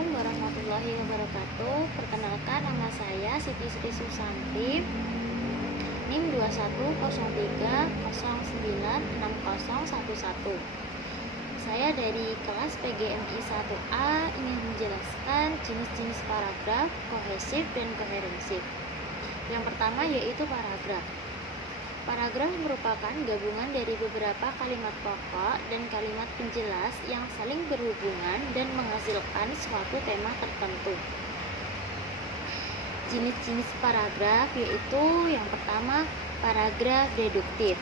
Assalamualaikum warahmatullahi wabarakatuh. Perkenalkan, nama saya Siti Sri Susanti, NIM 2103096011. Saya dari kelas PGMI 1A ingin menjelaskan jenis-jenis paragraf, kohesif dan koherensif. Yang pertama yaitu paragraf. Paragraf merupakan gabungan dari beberapa kalimat pokok dan kalimat penjelas yang saling berhubungan dan menghasilkan suatu tema tertentu. Jenis-jenis paragraf yaitu yang pertama paragraf deduktif.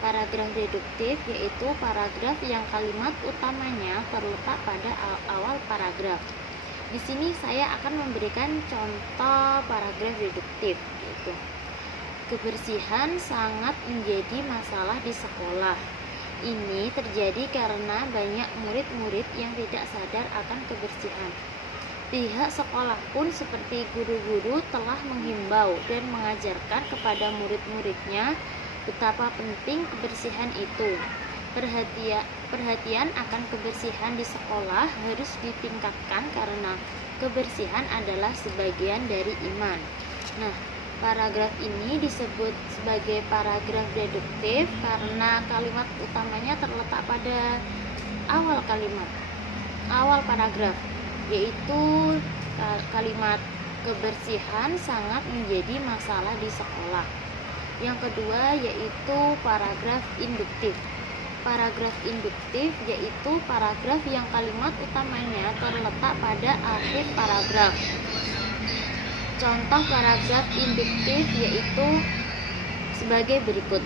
Paragraf deduktif yaitu paragraf yang kalimat utamanya terletak pada awal paragraf. Di sini saya akan memberikan contoh paragraf deduktif yaitu: kebersihan sangat menjadi masalah di sekolah. Ini terjadi karena banyak murid-murid yang tidak sadar akan kebersihan. Pihak sekolah pun seperti guru-guru telah menghimbau dan mengajarkan kepada murid-muridnya betapa penting kebersihan itu. Perhatian akan kebersihan di sekolah harus ditingkatkan karena kebersihan adalah sebagian dari iman. Nah, paragraf ini disebut sebagai paragraf deduktif karena kalimat utamanya terletak pada awal paragraf, yaitu kalimat kebersihan sangat menjadi masalah di sekolah. Yang kedua yaitu paragraf induktif. Paragraf induktif yaitu paragraf yang kalimat utamanya terletak pada akhir paragraf. Contoh paragraf induktif yaitu sebagai berikut.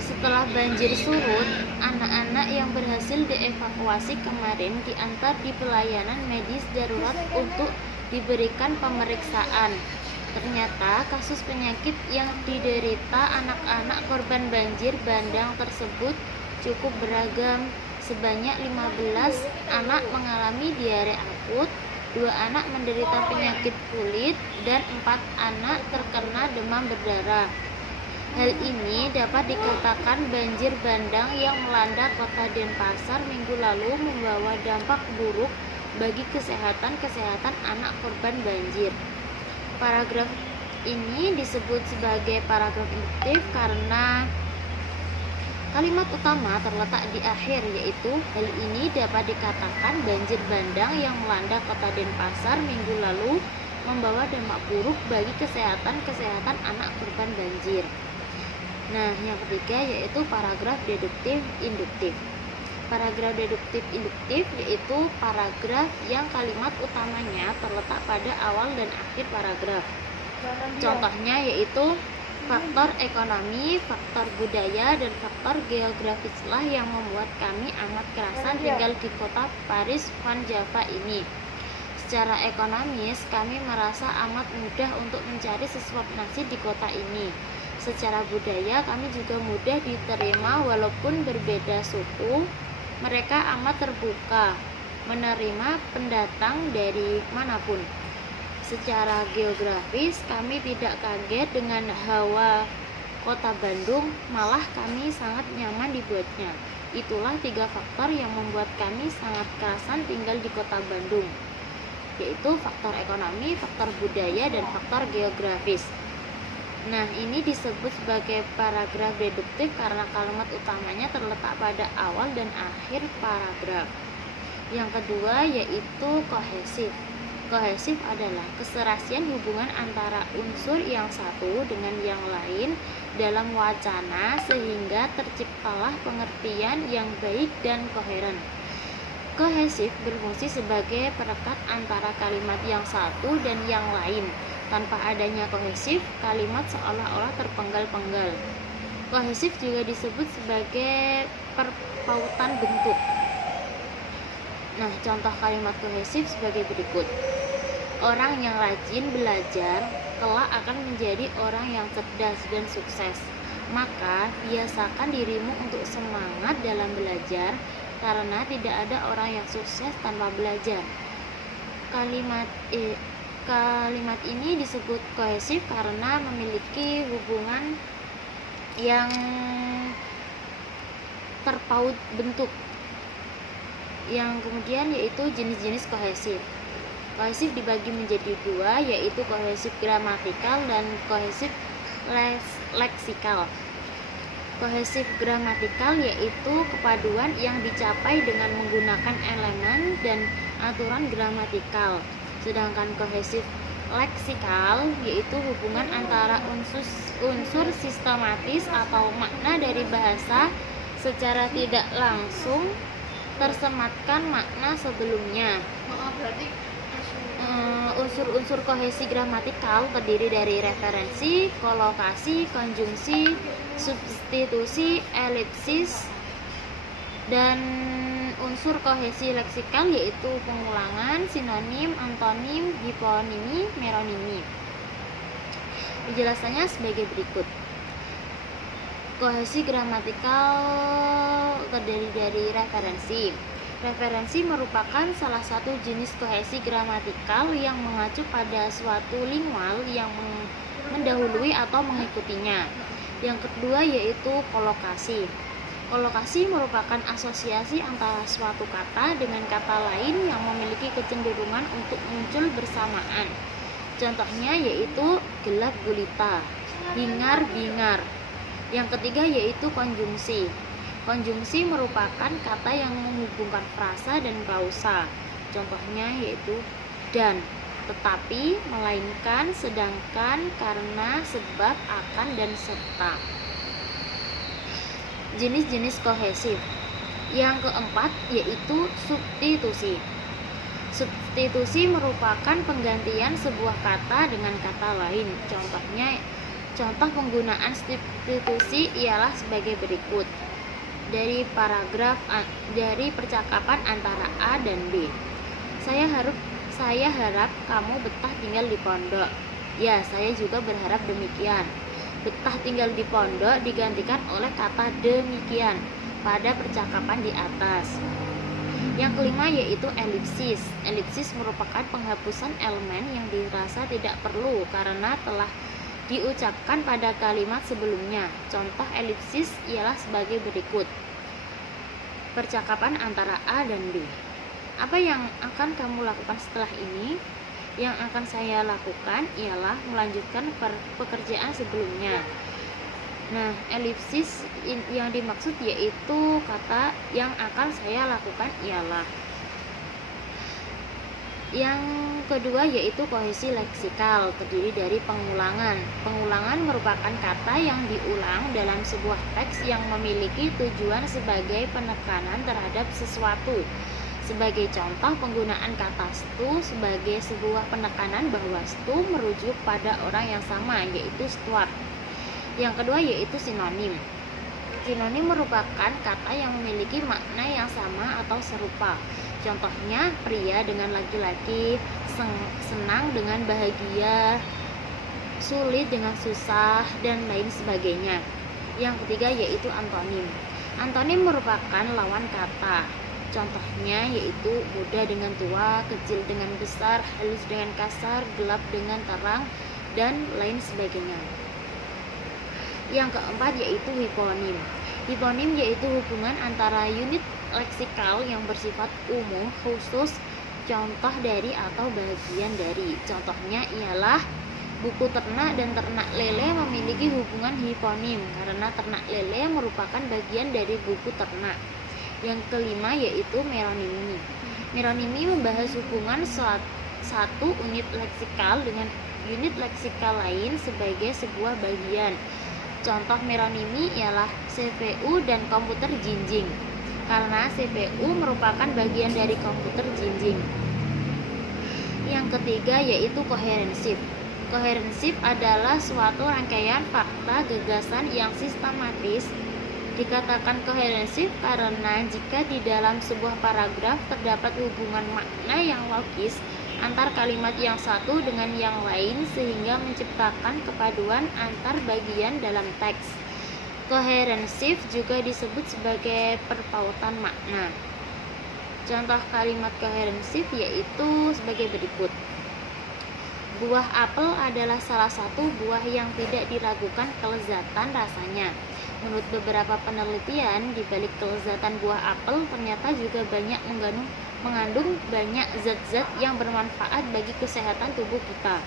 Setelah banjir surut, anak-anak yang berhasil dievakuasi kemarin diantar di pelayanan medis darurat untuk diberikan pemeriksaan. Ternyata kasus penyakit yang diderita anak-anak korban banjir bandang tersebut cukup beragam. Sebanyak 15 anak mengalami diare akut, 2 anak menderita penyakit kulit, dan 4 anak terkena demam berdarah. Hal ini dapat dikatakan banjir bandang yang melanda kota Denpasar minggu lalu membawa dampak buruk bagi kesehatan anak korban banjir. Paragraf ini disebut sebagai paragraf induktif karena kalimat utama terletak di akhir, yaitu hal ini dapat dikatakan banjir bandang yang melanda kota Denpasar minggu lalu membawa dampak buruk bagi kesehatan anak korban banjir. Nah, yang ketiga yaitu paragraf deduktif induktif. Paragraf deduktif induktif yaitu paragraf yang kalimat utamanya terletak pada awal dan akhir paragraf. Contohnya yaitu faktor ekonomi, faktor budaya, dan faktor geografislah yang membuat kami amat kerasan tinggal di kota Paris Van Java ini. Secara ekonomis, kami merasa amat mudah untuk mencari sesuap nasi di kota ini. Secara budaya, kami juga mudah diterima walaupun berbeda suku. Mereka amat terbuka menerima pendatang dari manapun. Secara geografis, kami tidak kaget dengan hawa kota Bandung, malah kami sangat nyaman dibuatnya. Itulah 3 faktor yang membuat kami sangat kerasan tinggal di kota Bandung, yaitu faktor ekonomi, faktor budaya, dan faktor geografis. Nah, ini disebut sebagai paragraf deduktif karena kalimat utamanya terletak pada awal dan akhir paragraf. Yang kedua yaitu kohesif. Kohesif adalah keserasian hubungan antara unsur yang satu dengan yang lain dalam wacana sehingga terciptalah pengertian yang baik dan koheren. Kohesif berfungsi sebagai perekat antara kalimat yang satu dan yang lain. Tanpa adanya kohesif, kalimat seolah-olah terpenggal-penggal. Kohesif juga disebut sebagai perpautan bentuk. Nah, contoh kalimat kohesif sebagai berikut. Orang yang rajin belajar kelak akan menjadi orang yang cerdas dan sukses. Maka, biasakan dirimu untuk semangat dalam belajar karena tidak ada orang yang sukses tanpa belajar. Kalimat ini disebut kohesif karena memiliki hubungan yang terpaut bentuk. Yang kemudian yaitu jenis-jenis kohesif. Kohesif dibagi menjadi dua, yaitu kohesif gramatikal dan kohesif leksikal. Kohesif gramatikal yaitu kepaduan yang dicapai dengan menggunakan elemen dan aturan gramatikal. Sedangkan kohesif leksikal yaitu hubungan antara unsur sistematis atau makna dari bahasa secara tidak langsung tersematkan makna sebelumnya. Unsur-unsur kohesi gramatikal terdiri dari referensi, kolokasi, konjungsi, substitusi, elipsis, dan unsur kohesi leksikal yaitu pengulangan, sinonim, antonim, hiponimi, meronimi. Penjelasannya sebagai berikut. Kohesi gramatikal terdiri dari referensi. Referensi merupakan salah satu jenis kohesi gramatikal yang mengacu pada suatu lingual yang mendahului atau mengikutinya. Yang kedua yaitu kolokasi. Kolokasi merupakan asosiasi antara suatu kata dengan kata lain yang memiliki kecenderungan untuk muncul bersamaan. Contohnya yaitu gelap gulita, hingar bingar. Yang ketiga yaitu konjungsi. Konjungsi merupakan kata yang menghubungkan frasa dan klausa. Contohnya yaitu dan, tetapi, melainkan, sedangkan, karena, sebab, akan, dan serta. Jenis-jenis kohesif. Yang keempat yaitu substitusi. Substitusi merupakan penggantian sebuah kata dengan kata lain. Contoh penggunaan substitusi ialah sebagai berikut. Dari percakapan antara A dan B. Saya harap kamu betah tinggal di pondok. Ya, saya juga berharap demikian. Betah tinggal di pondok digantikan oleh kata demikian pada percakapan di atas. Yang kelima yaitu elipsis. Elipsis merupakan penghapusan elemen yang dirasa tidak perlu karena telah diucapkan pada kalimat sebelumnya. Contoh elipsis ialah sebagai berikut. Percakapan antara A dan B. Apa yang akan kamu lakukan setelah ini? Yang akan saya lakukan ialah melanjutkan pekerjaan sebelumnya. Nah, elipsis yang dimaksud yaitu kata yang akan saya lakukan ialah. Yang kedua yaitu kohesi leksikal, terdiri dari pengulangan. Pengulangan merupakan kata yang diulang dalam sebuah teks yang memiliki tujuan sebagai penekanan terhadap sesuatu. Sebagai contoh, penggunaan kata stu sebagai sebuah penekanan bahwa stu merujuk pada orang yang sama, yaitu Stuart. Yang kedua yaitu sinonim. Sinonim merupakan kata yang memiliki makna yang sama atau serupa. Contohnya, pria dengan laki-laki, senang dengan bahagia, sulit dengan susah, dan lain sebagainya. Yang ketiga yaitu antonim. Antonim merupakan lawan kata. Contohnya yaitu muda dengan tua, kecil dengan besar, halus dengan kasar, gelap dengan terang, dan lain sebagainya. Yang keempat yaitu hiponim. Hiponim yaitu hubungan antara unit leksikal yang bersifat umum, khusus, contoh dari atau bagian dari. Contohnya ialah buku ternak dan ternak lele memiliki hubungan hiponim karena ternak lele merupakan bagian dari buku ternak. Yang kelima yaitu meronimi. Meronimi membahas hubungan satu unit leksikal dengan unit leksikal lain sebagai sebuah bagian. Contoh meronimi ialah CPU dan komputer jinjing, karena CPU merupakan bagian dari komputer jinjing. Yang ketiga yaitu koherensif. Koherensif adalah suatu rangkaian fakta gagasan yang sistematis. Dikatakan koherensif karena jika di dalam sebuah paragraf terdapat hubungan makna yang logis antar kalimat yang satu dengan yang lain sehingga menciptakan kepaduan antar bagian dalam teks. Koherensif juga disebut sebagai perpautan makna. Contoh kalimat koherensif yaitu sebagai berikut. Buah apel adalah salah satu buah yang tidak diragukan kelezatan rasanya. Menurut beberapa penelitian, di balik kelezatan buah apel ternyata juga banyak mengandung banyak zat-zat yang bermanfaat bagi kesehatan tubuh kita.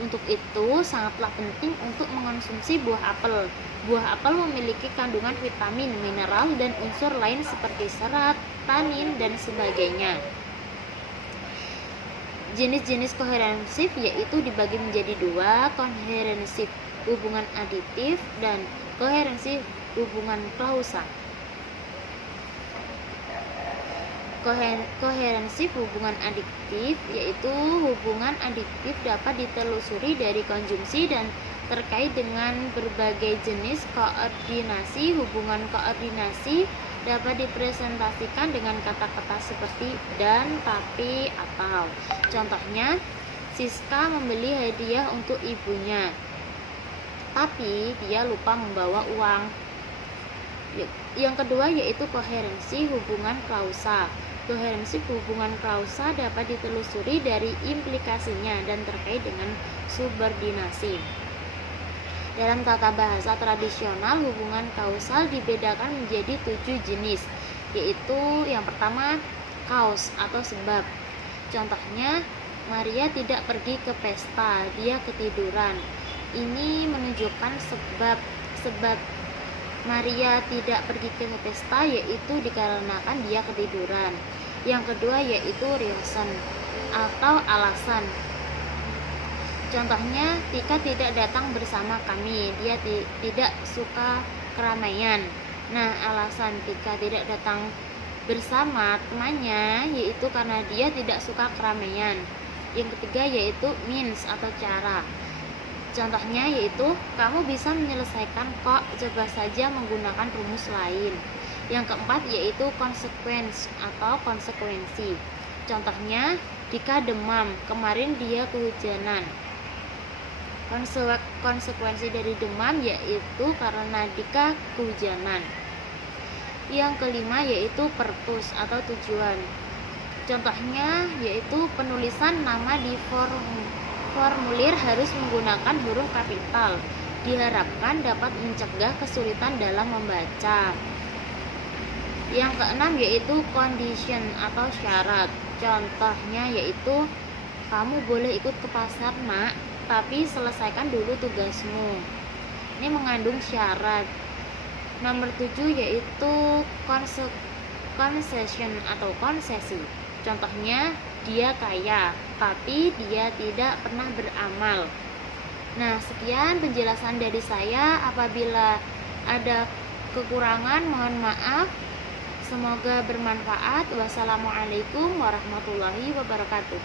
Untuk itu, sangatlah penting untuk mengonsumsi buah apel. Buah apel memiliki kandungan vitamin, mineral, dan unsur lain seperti serat, tanin, dan sebagainya. Jenis-jenis koherensif yaitu dibagi menjadi dua, koherensif hubungan aditif dan koherensif hubungan klausa. Koherensif hubungan adiktif yaitu hubungan adiktif dapat ditelusuri dari konjungsi dan terkait dengan berbagai jenis koordinasi. Hubungan koordinasi dapat dipresentasikan dengan kata-kata seperti dan, tapi, atau. Contohnya, Siska membeli hadiah untuk ibunya, tapi dia lupa membawa uang. Yang kedua yaitu koherensi hubungan klausa. Koherensi hubungan klausa dapat ditelusuri dari implikasinya dan terkait dengan subordinasi. Dalam tata bahasa tradisional, hubungan kausal dibedakan menjadi 7 jenis, yaitu yang pertama, kaus atau sebab. Contohnya, Maria tidak pergi ke pesta, dia ketiduran. Ini menunjukkan sebab Maria tidak pergi ke pesta yaitu dikarenakan dia ketiduran. Yang kedua yaitu reason atau alasan. Contohnya, Tika tidak datang bersama kami, dia tidak suka keramaian. Nah, alasan Tika tidak datang bersama temannya yaitu karena dia tidak suka keramaian. Yang ketiga yaitu means atau cara. Contohnya yaitu, kamu bisa menyelesaikan kok, coba saja menggunakan rumus lain. Yang keempat yaitu consequence atau konsekuensi. Contohnya, Dika demam, kemarin dia kehujanan. Konsekuensi dari demam yaitu karena Dika kehujanan. Yang kelima yaitu purpose atau tujuan. Contohnya yaitu penulisan nama di formulir harus menggunakan huruf kapital, diharapkan dapat mencegah kesulitan dalam membaca. Yang keenam yaitu condition atau syarat. Contohnya yaitu, kamu boleh ikut ke pasar nak, tapi selesaikan dulu tugasmu. Ini mengandung syarat. Nomor 7 yaitu concession atau konsesi. Contohnya, dia kaya, tapi dia tidak pernah beramal. Nah, sekian penjelasan dari saya. Apabila ada kekurangan, mohon maaf. Semoga bermanfaat. Wassalamualaikum warahmatullahi wabarakatuh.